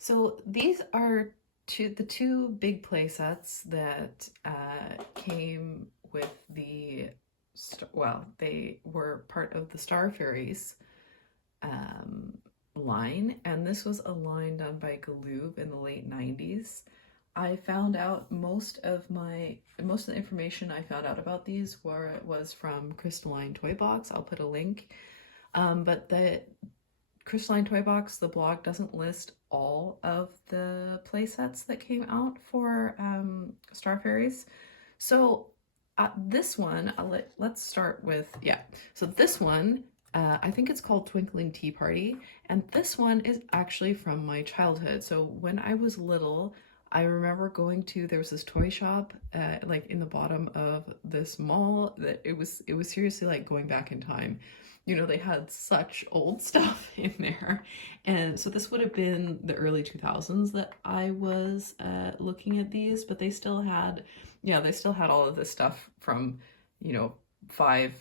So these are the two big play sets that came with well, they were part of the Star Fairies um, line, and this was a line done by Galoob in the late 90s. I found out most of the information I found out about these was from Crystalline Toy Box. I'll put a link. But the Crystalline Toy Box, the blog doesn't list all of the play sets that came out for Star Fairies. So this one, let's start with, yeah. So this one, I think it's called Twinkling Tea Party. And this one is actually from my childhood. So when I was little, I remember there was this toy shop, like in the bottom of this mall that it was seriously like going back in time. They had such old stuff in there. And so this would have been the early 2000s that I was looking at these, but they still had all of this stuff from, 5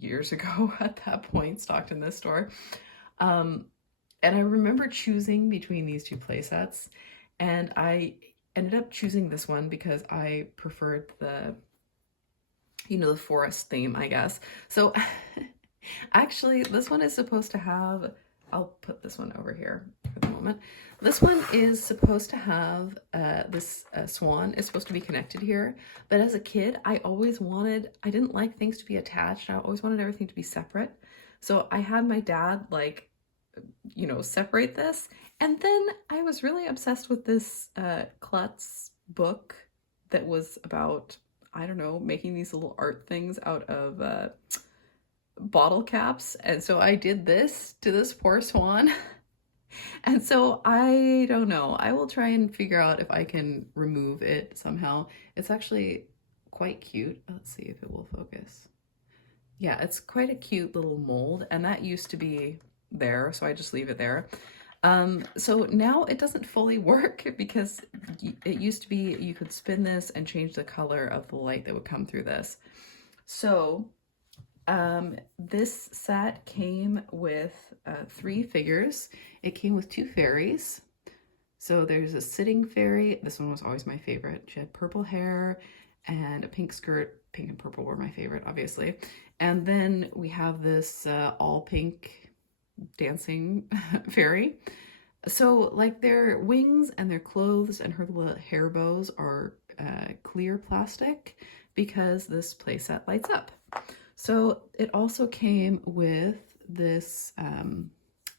years ago at that point, stocked in this store. Um, and I remember choosing between these two play sets, and I ended up choosing this one because I preferred the forest theme, I guess. So actually, this one is supposed to have, I'll put this one over here for the moment. This one is supposed to have, this swan is supposed to be connected here. But as a kid, I didn't like things to be attached. I always wanted everything to be separate. So I had my dad, like, separate this. And then I was really obsessed with this Klutz book that was about, I don't know, making these little art things out of bottle caps. And so I did this to this poor swan. And so I don't know. I will try and figure out if I can remove it somehow. It's actually quite cute. Let's see if it will focus. Yeah, it's quite a cute little mold, and that used to be there, so I just leave it there. So now it doesn't fully work because it used to be you could spin this and change the color of the light that would come through this. So this set came with 3 figures. It came with 2 fairies. So there's a sitting fairy. This one was always my favorite. She had purple hair and a pink skirt. Pink and purple were my favorite, obviously. And then we have this all pink dancing fairy. So like their wings and their clothes and her little hair bows are clear plastic because this playset lights up. So it also came with this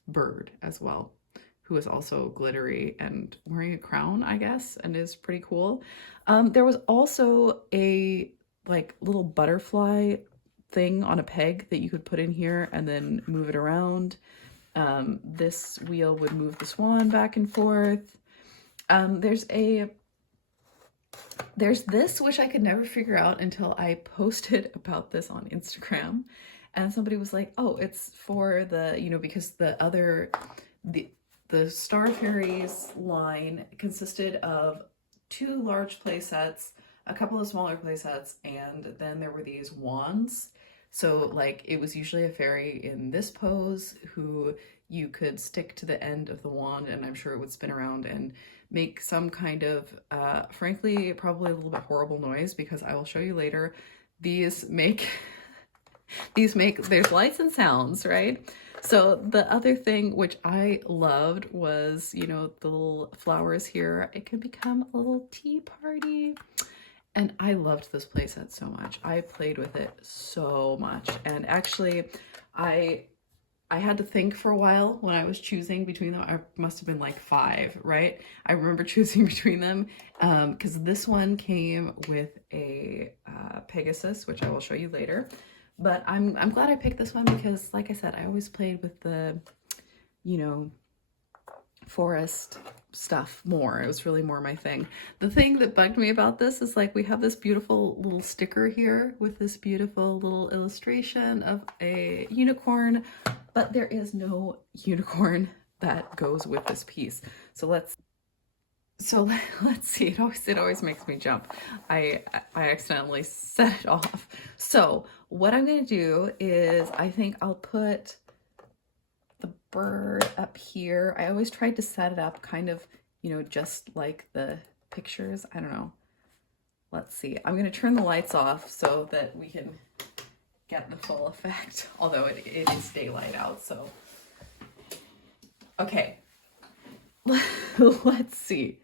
bird as well, who is also glittery and wearing a crown, I guess, and is pretty cool. There was also a like little butterfly thing on a peg that you could put in here and then move it around. This wheel would move the swan back and forth. There's this, which I could never figure out until I posted about this on Instagram. And somebody was like, oh, it's for because the Star Fairies line consisted of 2 large play sets, a couple of smaller play sets, and then there were these wands. So like it was usually a fairy in this pose who you could stick to the end of the wand, and I'm sure it would spin around and make some kind of, frankly, probably a little bit horrible noise, because I will show you later. These make, there's lights and sounds, right? So the other thing which I loved was, the little flowers here. It can become a little tea party. And I loved this playset so much. I played with it so much. And actually, I had to think for a while when I was choosing between them. I must have been like 5, right? I remember choosing between them because this one came with a Pegasus, which I will show you later. But I'm glad I picked this one because, like I said, I always played with the, forest stuff more. It was really more my thing. The thing that bugged me about this is like we have this beautiful little sticker here with this beautiful little illustration of a unicorn, but there is no unicorn that goes with this piece. So let's see. It always makes me jump. I accidentally set it off. So what I'm going to do is I think I'll put bird up here. I always tried to set it up kind of, you know, just like the pictures. I don't know. Let's see. I'm going to turn the lights off so that we can get the full effect, although it is daylight out, so. Okay, let's see.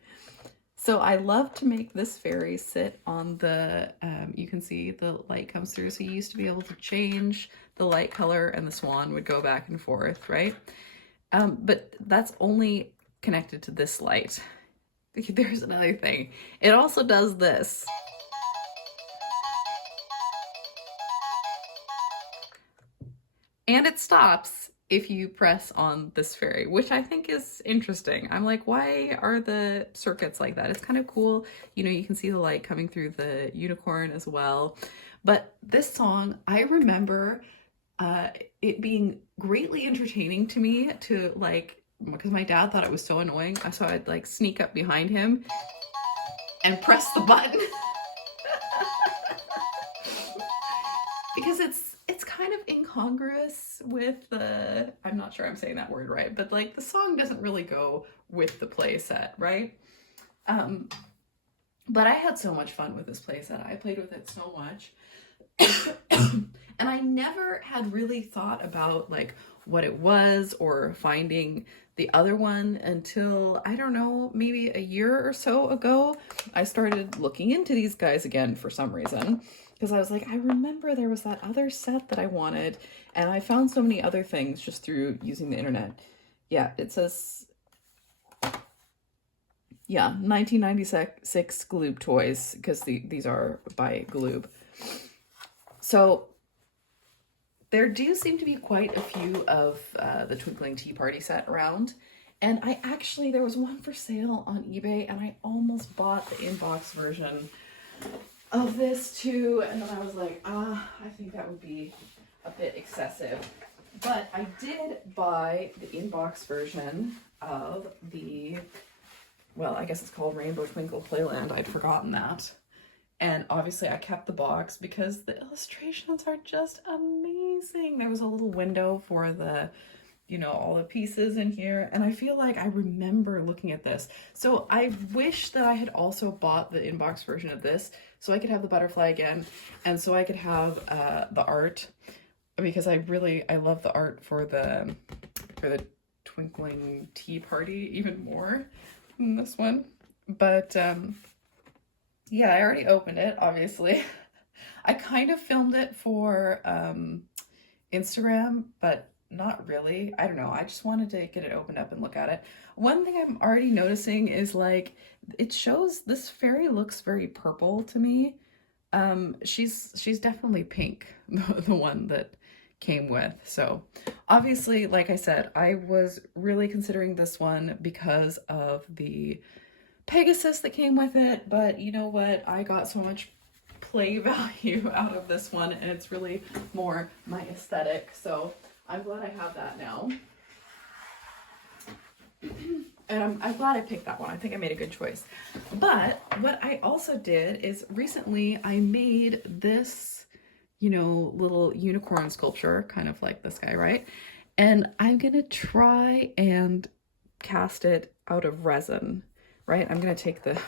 So I love to make this fairy sit on the, you can see the light comes through, so you used to be able to change the light color and the swan would go back and forth, right? But that's only connected to this light. There's another thing. It also does this. And it stops if you press on this fairy, which I think is interesting. I'm like, why are the circuits like that? It's kind of cool. You know, you can see the light coming through the unicorn as well. But this song, I remember it being greatly entertaining to me to like, because my dad thought it was so annoying. So I'd like sneak up behind him and press the button. Because it's kind of incongruous with the, I'm not sure I'm saying that word right, but like the song doesn't really go with the play set, right? But I had so much fun with this play set. I played with it so much. And I never had really thought about like what it was or finding the other one until, I don't know, maybe a year or so ago. I started looking into these guys again for some reason. Because I was like, I remember there was that other set that I wanted, and I found so many other things just through using the internet. Yeah, it says, yeah, 1996 Gloob toys, because these are by Gloob. So there do seem to be quite a few of the Twinkling Tea Party set around. And there was one for sale on eBay, and I almost bought the inbox version of this too, and then I was like, I think that would be a bit excessive. But I did buy the inbox version of the, well, I guess it's called Rainbow Twinkle Playland. I'd forgotten that. And obviously I kept the box because the illustrations are just amazing. There was a little window for the, you know, all the pieces in here. And I feel like I remember looking at this. So I wish that I had also bought the inbox version of this so I could have the butterfly again. And so I could have the art, because I love the art for the Twinkling Tea Party even more than this one. But yeah, I already opened it, obviously. I kind of filmed it for Instagram, but not really. I don't know. I just wanted to get it opened up and look at it. One thing I'm already noticing is like, it shows this fairy looks very purple to me. She's definitely pink, the one that came with. So obviously, like I said, I was really considering this one because of the Pegasus that came with it. But you know what? I got so much play value out of this one, and it's really more my aesthetic. So I'm glad I have that now. And I'm glad I picked that one. I think I made a good choice. But what I also did is recently I made this, you know, little unicorn sculpture, kind of like this guy, right? And I'm gonna try and cast it out of resin, right? I'm gonna take the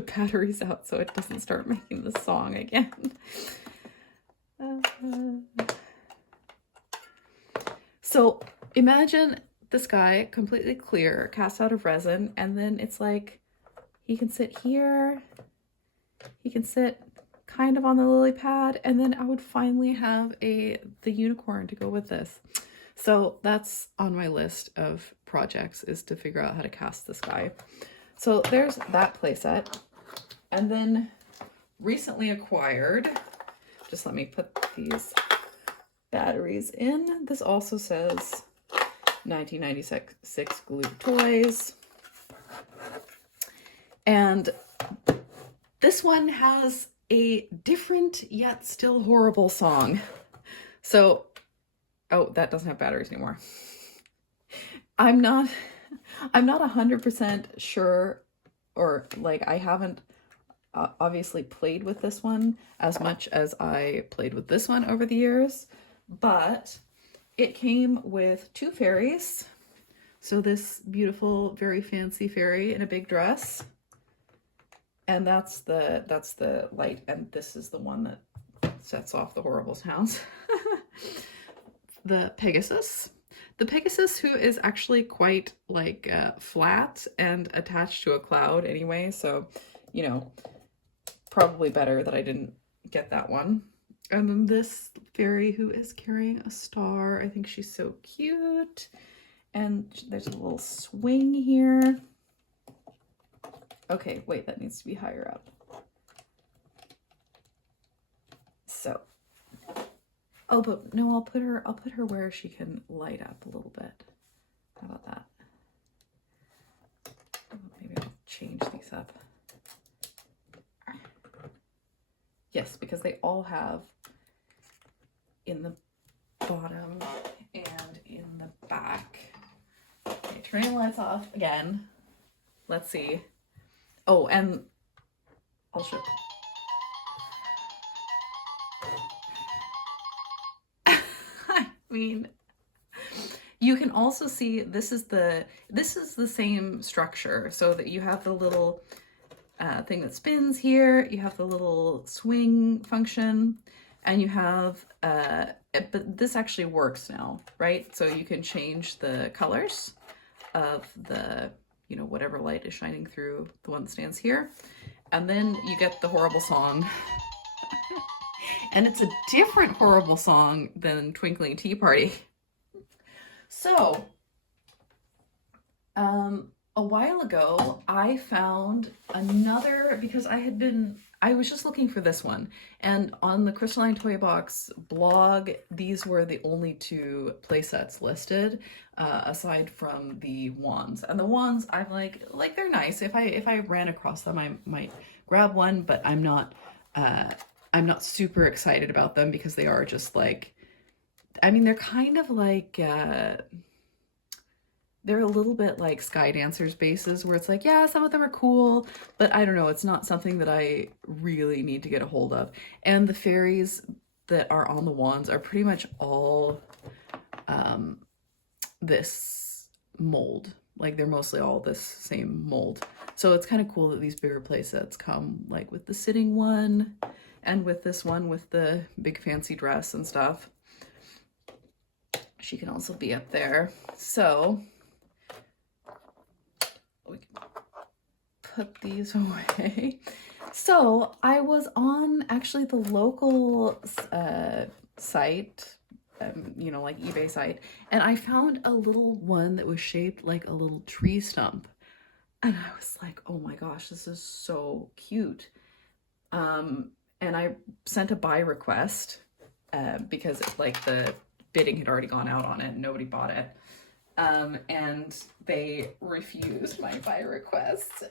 batteries out so it doesn't start making the song again. So imagine this guy completely clear, cast out of resin, and then it's like he can sit here, he can sit kind of on the lily pad, and then I would finally have the unicorn to go with this. So that's on my list of projects, is to figure out how to cast this guy. So there's that playset. And then recently acquired, just let me put these batteries in. This also says 1996 Gloob toys. And this one has a different yet still horrible song. So, oh, that doesn't have batteries anymore. I'm not 100% sure, or like I haven't obviously played with this one as much as I played with this one over the years, but it came with 2 fairies. So this beautiful, very fancy fairy in a big dress. And that's the light, and this is the one that sets off the horrible sounds. The Pegasus. The Pegasus, who is actually quite like flat and attached to a cloud anyway, so, you know, probably better that I didn't get that one. And then this fairy who is carrying a star. I think she's so cute. And there's a little swing here. Okay, wait, that needs to be higher up. So, oh, but no, I'll put her where she can light up a little bit. How about that? Maybe I'll change these up. Yes, because they all have in the bottom and in the back. Okay, turning the lights off again. Let's see. Oh, and I'll show. I mean, you can also see this is the same structure, so that you have the little thing that spins here, you have the little swing function, and you have but this actually works now, right? So you can change the colors of the, you know, whatever light is shining through the one that stands here, and then you get the horrible song. And it's a different horrible song than Twinkling Tea Party. So a while ago I found another, because I was just looking for this one, and on the Crystalline Toy Box blog, these were the only 2 playsets listed, aside from the wands. And the wands, I'm like they're nice. If I ran across them, I might grab one, but I'm not super excited about them, because they are just like, I mean, they're kind of like they're a little bit like Sky Dancers bases, where it's like, yeah, some of them are cool, but I don't know, it's not something that I really need to get a hold of. And the fairies that are on the wands are pretty much all this mold. Like, they're mostly all this same mold. So it's kind of cool that these bigger play sets come like with the sitting one and with this one with the big fancy dress and stuff. She can also be up there. So we can put these away. So I was on actually the local site, you know, like eBay site, and I found a little one that was shaped like a little tree stump. And I was like, oh my gosh, this is so cute. And I sent a buy request because like the bidding had already gone out on it and nobody bought it. And they refused my buy request.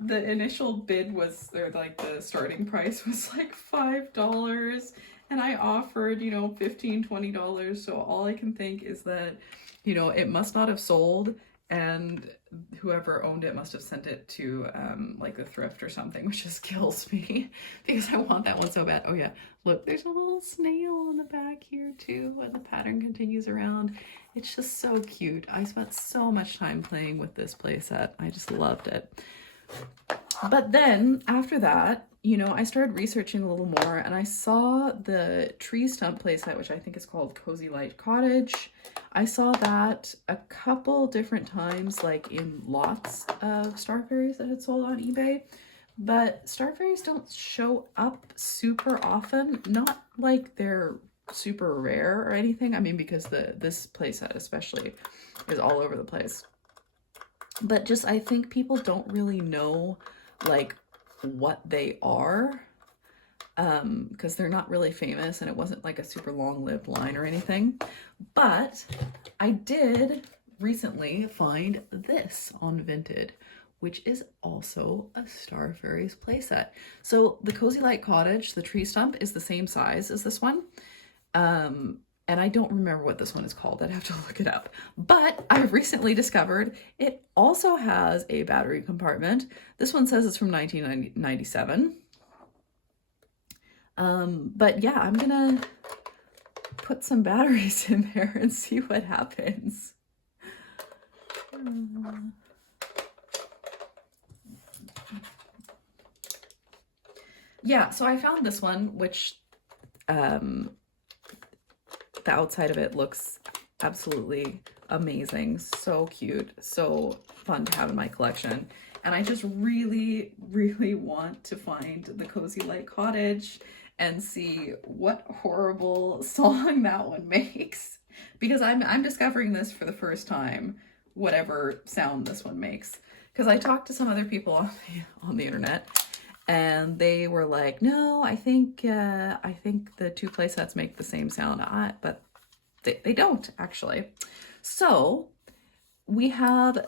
The initial bid was, or like the starting price was like $5. And I offered, you know, $15, $20. So all I can think is that, you know, it must not have sold, and whoever owned it must have sent it to like a thrift or something, which just kills me because I want that one so bad. Oh yeah, look, there's a little snail on the back here too, and the pattern continues around. It's just so cute. I spent so much time playing with this playset. I just loved it. But then after that, you know, I started researching a little more, and I saw the tree stump playset, which I think is called Cozy Light Cottage. I saw that a couple different times, like in lots of Star Fairies that had sold on eBay, but Star Fairies don't show up super often. Not like they're super rare or anything. I mean, because this playset especially is all over the place. But just, I think people don't really know like what they are, because they're not really famous, and it wasn't like a super long-lived line or anything. But I did recently find this on Vinted, which is also a Star Fairies playset. So the Cozy Light Cottage, the tree stump, is the same size as this one. And I don't remember what this one is called. I'd have to look it up. But I've recently discovered it also has a battery compartment. This one says it's from 1997. But yeah, I'm gonna put some batteries in there and see what happens. Yeah, so I found this one, which the outside of it looks absolutely amazing. So cute, so fun to have in my collection. And I just really, really want to find the Cozy Light Cottage and see what horrible song that one makes. Because I'm discovering this for the first time, whatever sound this one makes. Because I talked to some other people on the internet, and they were like, no, I think the two play sets make the same sound, but they don't actually. So we have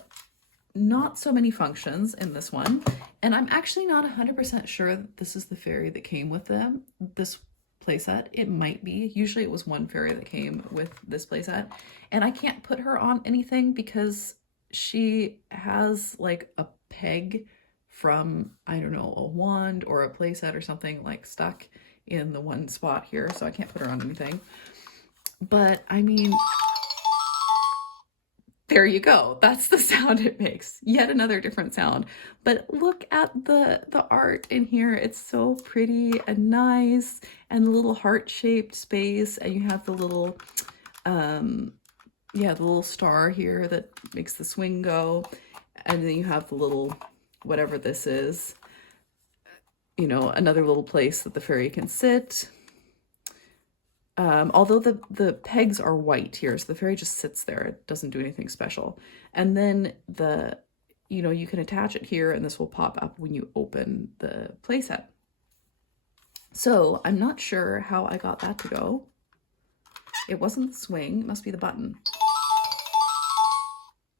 not so many functions in this one, and I'm actually not 100% sure that this is the fairy that came with this playset. It might be. Usually it was one fairy that came with this playset, and I can't put her on anything because she has like a peg from, I don't know, a wand or a playset or something like stuck in the one spot here, so I can't put her on anything. But I mean, there you go. That's the sound it makes. Yet another different sound. But look at the art in here. It's so pretty and nice, and the little heart-shaped space, and you have the little yeah, the little star here that makes the swing go, and then you have the little whatever this is, you know, another little place that the fairy can sit. Although the pegs are white here, so the fairy just sits there. It doesn't do anything special. And then you know, you can attach it here, and this will pop up when you open the playset. So I'm not sure how I got that to go. It wasn't the swing, it must be the button.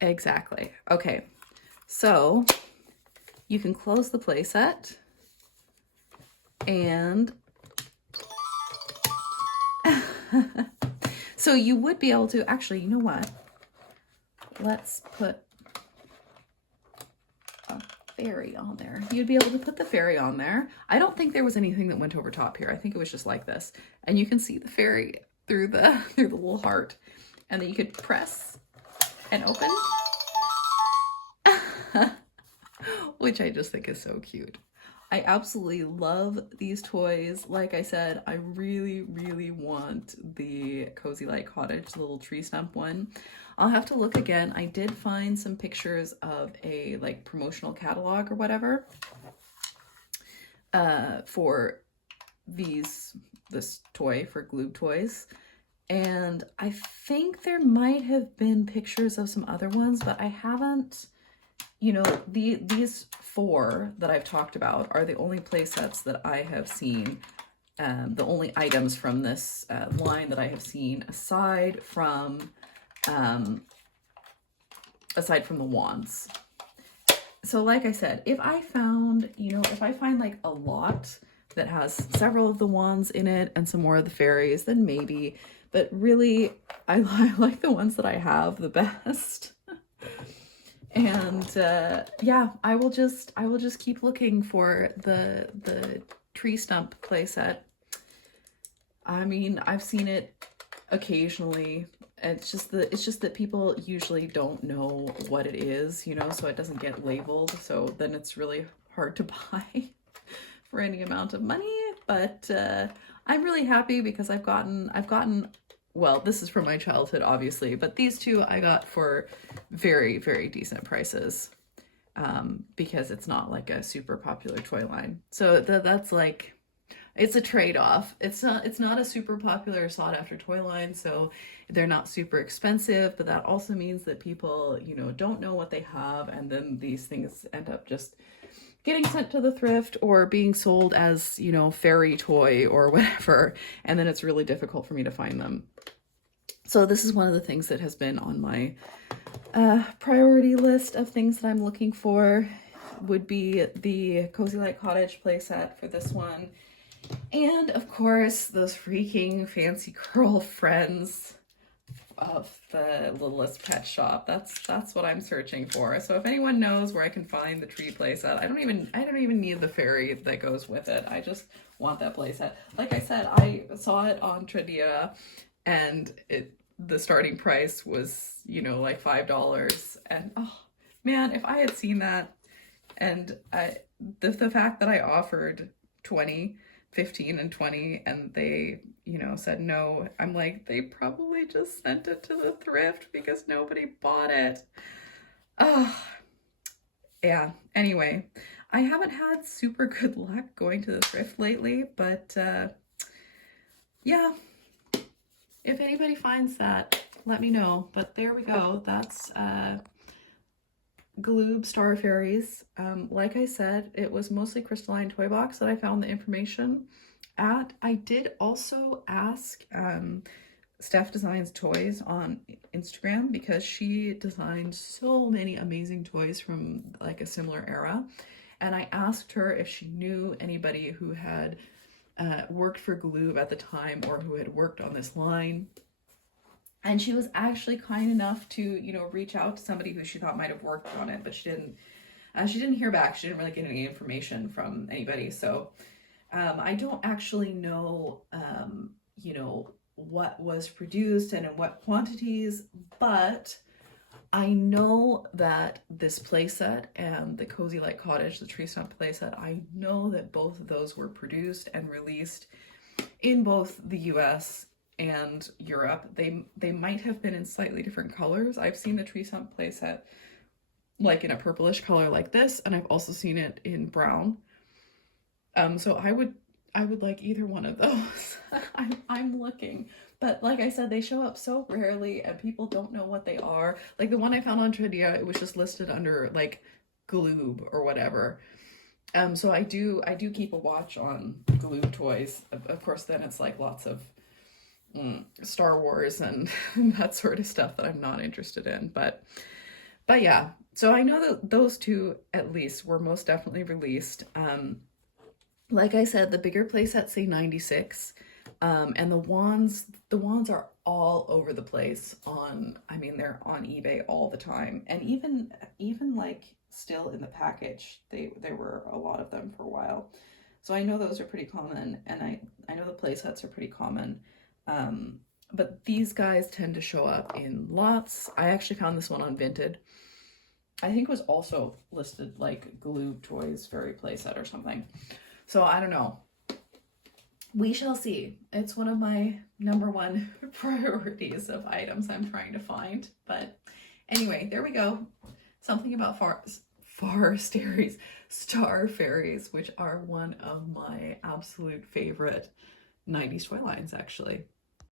Exactly. Okay, so you can close the playset, and so you would be able to, actually, you know what? Let's put a fairy on there. You'd be able to put the fairy on there. I don't think there was anything that went over top here. I think it was just like this. And you can see the fairy through the little heart. And then you could press and open. Which I just think is so cute. I absolutely love these toys. Like I said, I really, really want the Cozy Light Cottage, the little tree stump one. I'll have to look again. I did find some pictures of a like promotional catalog or whatever for this toy for Glue Toys. And I think there might have been pictures of some other ones, but I haven't. You know, these four that I've talked about are the only play sets that I have seen, the only items from this line that I have seen aside from the wands. So like I said, if I found, you know, if I find like a lot that has several of the wands in it and some more of the fairies, then maybe. But really, I like the ones that I have the best. And yeah, I will just keep looking for the tree stump playset. I mean, I've seen it occasionally. It's just that people usually don't know what it is, you know, so it doesn't get labeled. So then it's really hard to buy for any amount of money. But I'm really happy because I've gotten. Well, this is from my childhood, obviously, but these two I got for very, very decent prices because it's not like a super popular toy line. So that's like, it's a trade-off. It's not a super popular sought-after toy line, so they're not super expensive, but that also means that people, you know, don't know what they have, and then these things end up just getting sent to the thrift or being sold as, you know, fairy toy or whatever, and then it's really difficult for me to find them. So this is one of the things that has been on my priority list of things that I'm looking for, would be the Cozy Light Cottage playset for this one. And of course, those freaking fancy girlfriends of the Littlest Pet Shop. That's what I'm searching for. So if anyone knows where I can find the tree playset, I don't even need the fairy that goes with it. I just want that playset. Like I said, I saw it on Trendia and the starting price was, you know, like $5. And oh man, if I had seen that, and the fact that I offered 20, 15, and 20, and they, you know, said no, I'm like, they probably just sent it to the thrift because nobody bought it. Oh, yeah. Anyway, I haven't had super good luck going to the thrift lately, but yeah, if anybody finds that, let me know. But there we go. That's Gloob Star Fairies. Like I said, it was mostly Crystalline Toy Box that I found the information at. I did also ask Steph Designs Toys on Instagram because she designed so many amazing toys from like a similar era. And I asked her if she knew anybody who had worked for Gloob at the time or who had worked on this line. And she was actually kind enough to, you know, reach out to somebody who she thought might have worked on it, but she didn't hear back. She didn't really get any information from anybody. So I don't actually know, you know, what was produced and in what quantities, but I know that this playset and the Cozy Light Cottage, the tree stump playset, I know that both of those were produced and released in both the US and Europe. They might have been in slightly different colors. I've seen the tree stump playset like in a purplish color like this, and I've also seen it in brown. So I would like either one of those. I'm looking. But like I said, they show up so rarely and people don't know what they are. Like the one I found on Tradia, it was just listed under like Gloob or whatever. So I do keep a watch on Gloob toys. Of course, then it's like lots of Star Wars and that sort of stuff that I'm not interested in. But yeah, so I know that those two at least were most definitely released. Like I said, the bigger playsets say 96. And the wands are all over the place on, I mean, they're on eBay all the time. And even like still in the package, there were a lot of them for a while. So I know those are pretty common, and I know the play sets are pretty common. But these guys tend to show up in lots. I actually found this one on Vinted. I think it was also listed like Gloob Toys Fairy Playset or something. So I don't know. We shall see. It's one of my #1 priorities of items I'm trying to find. But anyway, there we go. Something about Star Fairies, which are one of my absolute favorite 90s toy lines, actually.